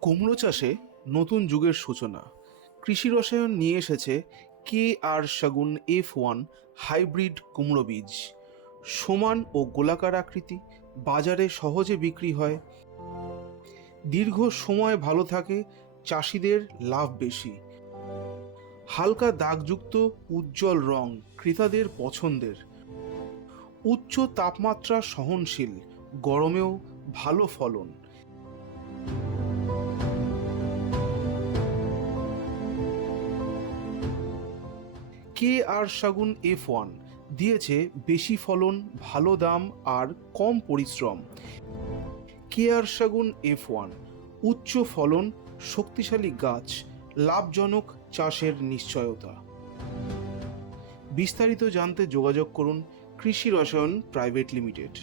কুমড়ো চাষে নতুন যুগের সূচনা। কৃষি রসায়ন নিয়ে এসেছে K R Shagun F one hybrid কুমড়ো বীজ। সমান ও গোলাকার আকৃতি, বাজারে সহজে বিক্রি হয়। দীর্ঘ সময় ভালো থাকে, চাষিদের লাভ বেশি। হালকা দাগযুক্ত, উজ্জ্বল রং ক্রেতাদের পছন্দের। উচ্চ তাপমাত্রা সহনশীল, গরমেও ভালো ফলন। কে আর শাগুন এফ ওয়ান দিয়েছে বেশি ফলন, ভালো দাম আর কম পরিশ্রম। কে আর শাগুন এফ ওয়ান উচ্চ ফলন, শক্তিশালী গাছ, লাভজনক চাষের নিশ্চয়তা। বিস্তারিত জানতে যোগাযোগ করুন কৃষি রসায়ন প্রাইভেট লিমিটেড।